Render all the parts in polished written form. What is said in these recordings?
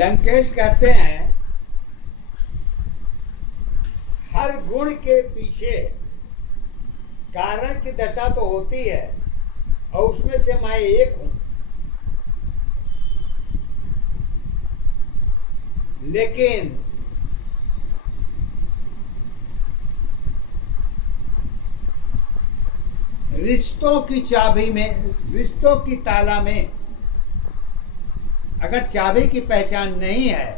लंकेश कहते हैं हर गुण के पीछे कारण की दशा तो होती है और उसमें से मैं एक हूं, लेकिन रिश्तों की चाबी में, रिश्तों की ताला में अगर चाबी की पहचान नहीं है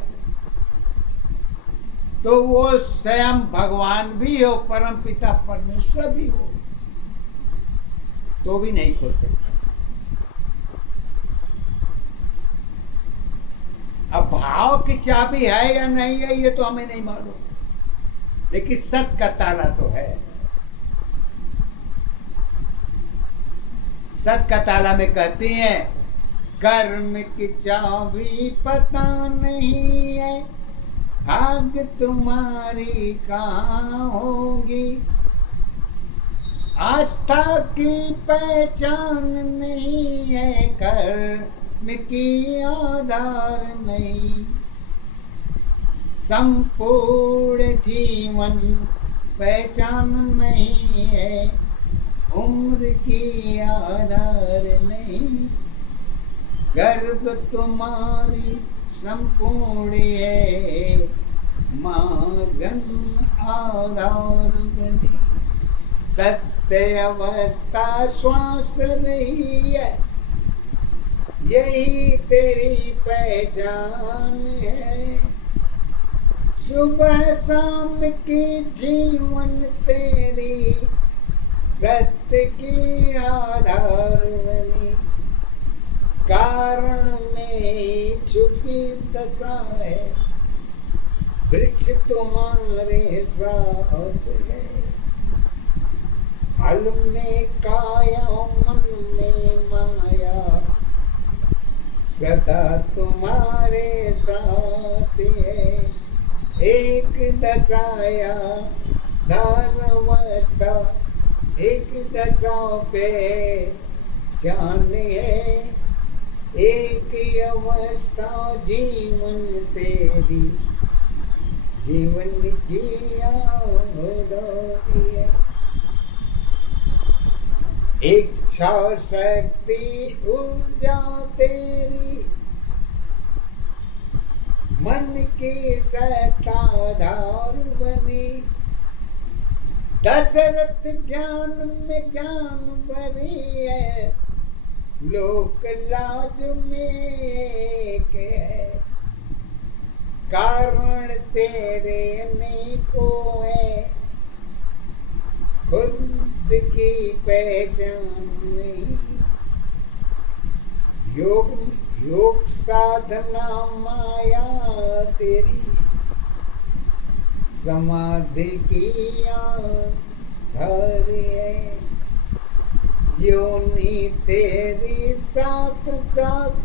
तो वो स्वयं भगवान भी हो, परम पिता परमेश्वर भी हो, तो भी नहीं खोल सकता। अब भाव की चाबी है या नहीं है ये तो हमें नहीं मालूम, लेकिन सत का ताला तो है। सत का ताला में कहती हैं कर्म की चाबी पता नहीं है, भाग्य तुम्हारी कहाँ होगी, आस्था की पहचान नहीं है, कर्म की आधार नहीं, संपूर्ण जीवन पहचान नहीं है, उम्र की आधार नहीं, गर्भ तुम्हारी संपूर्ण है, माँ जन्म आधार बनी, सत्य अवस्था श्वास नहीं है, यही तेरी पहचान है, सुबह शाम की जीवन तेरी सत्य की आधार बनी, कारण में छुपी दशा है, वृक्ष तुम्हारे साथ है, फल में काया मन में माया, सदा तुम्हारे साथ है, एक दशाया धारवस्था, एक दशा पे जाने है, एक अवस्था जीवन तेरी, जीवन की आदौरी है, इच्छा शक्ति ऊर्जा तेरी, मन की सत्ताधार बनी, दशरथ ज्ञान में ज्ञान भरी है, लोक लाज में एक है, कारण तेरे अनेको है, खुद की पहचान नहीं, योग साधना माया तेरी, समाधि की आधार है, योनि तेरी साथ साथ,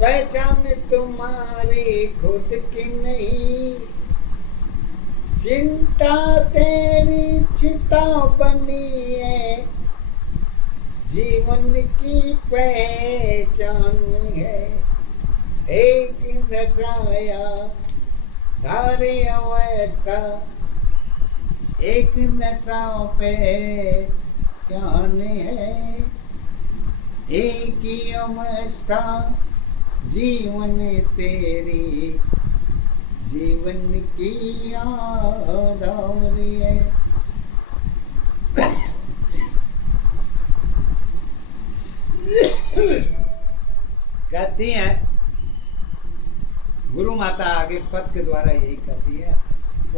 पहचान तुम्हारी खुद की नहीं, चिंता तेरी चिता बनी है, जीवन की पहचान है, एक दशाया धारे अवस्था, एक दशा पे जाने है, एक ही अवस्था जीवन तेरी, जीवन की आधार है। कहती हैं गुरु माता आगे पद के द्वारा यही कहती है,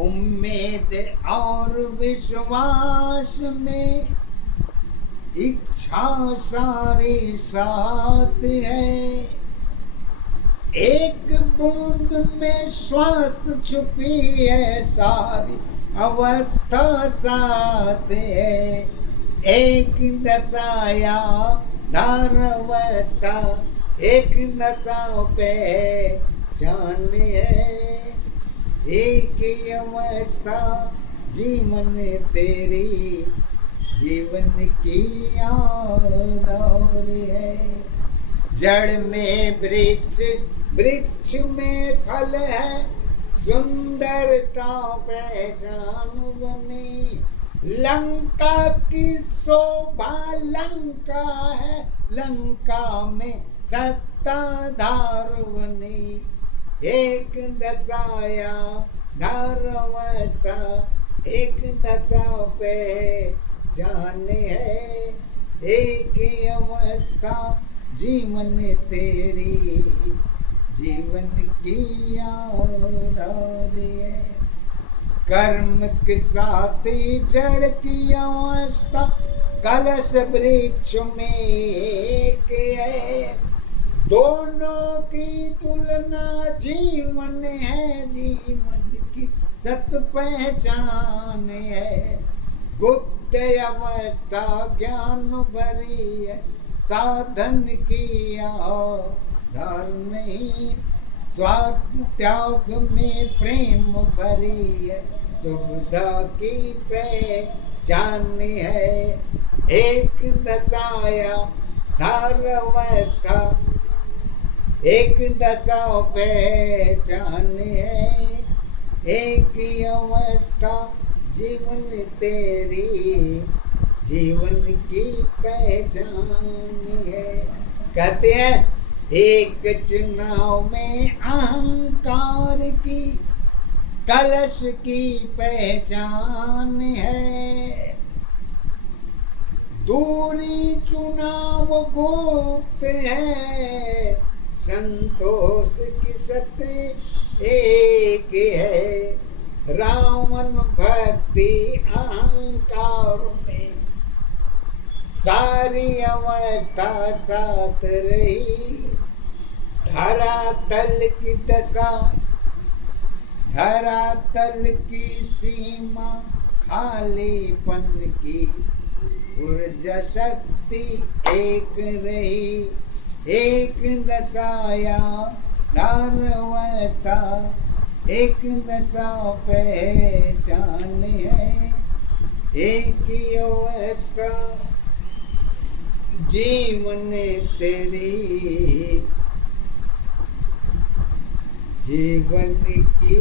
उम्मीद और विश्वास में इच्छा सारे साथ है, एक बूंद में श्वास छुपी है, सारी अवस्था साथ है, एक दशाया धार अवस्था, एक दशा पे जाने है, एक अवस्था जीवन तेरी, जीवन की आधार है, जड़ में वृक्ष वृक्ष में फल है सुंदरता पहचान बनी। लंका की शोभा लंका है, लंका में सत्ताधार बनी। एक दशाया धारवता, एक दशा पे जाने है, एक अवस्था जीवन तेरी, जीवन की आधार है। कर्म के साथ जड़ की अवस्था कलश वृक्ष में एक है। दोनों की तुलना जीवन है, जीवन की सत पहचान है। गुप्त अवस्था ज्ञान भरी है, साधन की आधार नहीं। स्वार्थ त्याग में प्रेम भरी है, सुविधा की पहचान है। एक दशाया धारवस्था, एक दशा पहचान है, एक अवस्था जीवन तेरी, जीवन की पहचान है। कहते हैं एक चुनाव में अहंकार की कलश की पहचान है। दूरी चुनाव गुप्त है, संतोष की सत्य एक है। रावण भक्ति अहंकार में सारी अवस्था साथ रही। धरातल की दशा, धरातल की सीमा खालीपन की, ऊर्जा शक्ति एक रही। एक दशाया धारवस्था, एक दशा पहचान है, एक अवस्था जीवन तेरी, जीवन की